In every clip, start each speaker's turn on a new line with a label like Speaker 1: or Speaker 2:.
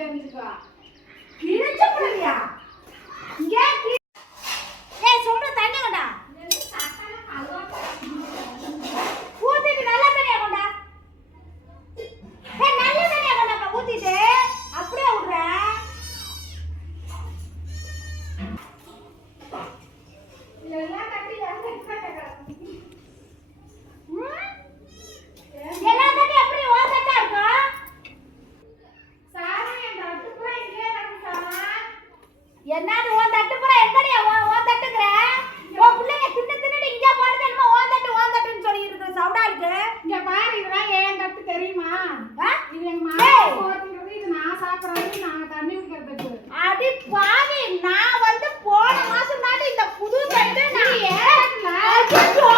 Speaker 1: தெரிஞ்சுக்கோ
Speaker 2: கிழிச்ச
Speaker 1: பிள்ளையா
Speaker 2: என்னது உன் தட்டு பூரா எங்கடியா உன் உன் தட்டுங்கிற உன் பிள்ளைங்க தின்னு தின்னுட்டு இங்கே போடுறது என்னமோ உன் தட்டு உன் தட்டுன்னு சொல்லிட்டு இருக்கு சவுடா இருக்கு
Speaker 1: இங்க பாரு, இதெல்லாம் ஏன் தட்டு தெரியுமா?
Speaker 2: ஆ?
Speaker 1: இது எங்க
Speaker 2: ஏய்.
Speaker 1: மாமா போட்டுக்கிறது, இது நான் சாப்பிடுறது, நான் தண்ணி குடிக்கிறதுக்கு.
Speaker 2: அடி பாவி நான் வந்து போன மாசம் தாண்டி இந்த புது தட்டு நான்
Speaker 1: ஏன்ல?
Speaker 2: ஐயோ,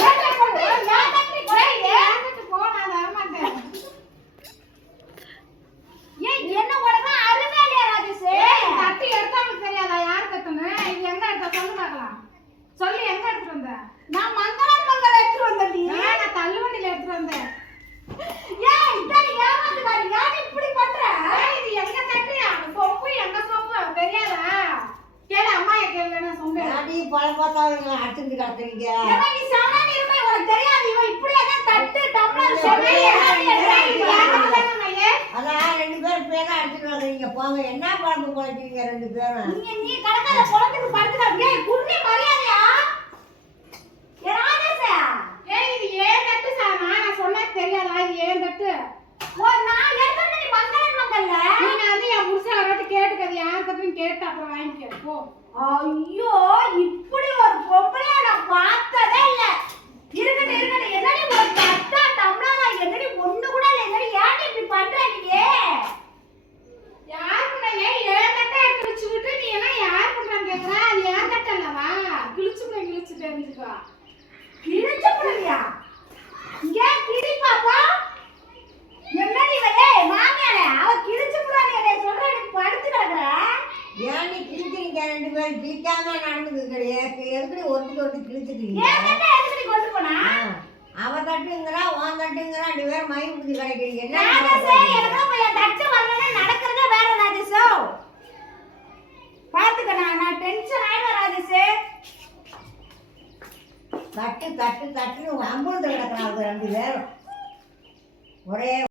Speaker 2: ஏன்டா கொண்டு? ஏன் தட்டு கொண்டு?
Speaker 1: ஏன்ட்டு போ, நான் தரமாட்டேன்.
Speaker 2: ஏய், என்ன உனக்கு அருமை இல்லையா ராஜேஷ்?
Speaker 1: ஏய், தட்டு எடுத்தவனுக்கு தெரியாதா யார் தட்டுன்னு? இது எங்க எடுத்த சொல்லு பார்க்கலாம். சொல்லு எங்க எடுத்துட்டு வந்த?
Speaker 2: நான் மங்களம் மங்களம் எடுத்துட்டு வந்தேன் நீ.
Speaker 1: ஏன் நான் தள்ளுவண்டியில எடுத்துட்டு வந்தேன்.
Speaker 2: ஏய், இதாடி ஏமாத்துக்காரி, ஏன் இப்படி பண்ற?
Speaker 1: ஏய், இது எங்க தட்டு? அந்த சொம்பு எங்க சொம்பு? தெரியாதா? கேளு, அம்மாயை கேளு, வேணா சொம்பு எடு.
Speaker 3: அடி பல பார்த்தா அடிச்சுட்டு கிடக்குறீங்க
Speaker 2: நீ உனக்கு தெரியாது இவன் இப்படியே தான் தட்டு டம்ளர்?
Speaker 3: அதான் ரெண்டு பேரும் அடிச்சுட்டு போங்க என்ன குழம்பு குழப்பீங்க ரெண்டு பேரும்
Speaker 2: நீ நீ கடக்காத குளத்துக்கு படுத்துக்க ஏய் குடி மரியாதையா ஏ ராஜேஷா
Speaker 1: ஏய், இது ஏன் தட்டு சாமா? நான் சொன்னது தெரியாதா? இது ஏன் தட்டு?
Speaker 2: ஓ நான் எடுத்து நீ மங்களன் மங்கல்ல
Speaker 1: நீ வந்து என் புருஷன் ஒரு வாட்டி கேட்டுக்கது, யார் தட்டுன்னு கேட்டு அப்புறம் வாங்கிக்க. போ.
Speaker 2: ஐயோ இப்படி ஒரு பொம்பளைய நான் பார்த்ததே இல்ல இருக்கட்டும் இருக்கட்டும் என்னடி ஒரு தட்டா டம்ளரா என்னடி ஒண்ணு கூட இல்ல என்னடி ஏன்டி இப்படி பண்ற நீ
Speaker 1: யார் பண்ண? ஏன் ஏன் தட்டை எடுத்து வச்சுக்கிட்டு நீ எல்லாம் யார் பண்றான்னு கேக்குற? அது ஏன் தட்டு அல்லவா? கிழிச்சுப்பேன், கிழிச்சு தெரிஞ்சுக்கோ.
Speaker 2: கிழிச்ச புடவையா? இங்க கிளி பாப்பா. என்னடி ஏய் மாமியாரே அவ கிழிச்ச புடவை என்னை சொல்ற நீ படுத்து கிடக்குற.
Speaker 3: ஏன் நீ கிழிக்கிறீங்க? ரெண்டு பேரும் கிழிக்காம நடந்தது கிடையாது. எப்படி ஒருத்தர் ஒருத்தர்
Speaker 2: தட்டை எதுக்கு கொண்டு போனா?
Speaker 3: அவ தட்டுங்கிறா உன் தட்டுங்கிறா ரெண்டு பேரும் மயி பிடிச்சி கிடைக்கிறீங்க. என்ன
Speaker 2: எனக்கு நடக்கிறதே வேற ராஜேஷோ பாத்துக்க நான் நான் டென்ஷன் ஆயிடுவேன் ராஜேஷே
Speaker 3: தட்டு தட்டு தட்டுன்னு அம்புழுத்து கிடக்குறாங்க ரெண்டு பேரும் ஒரே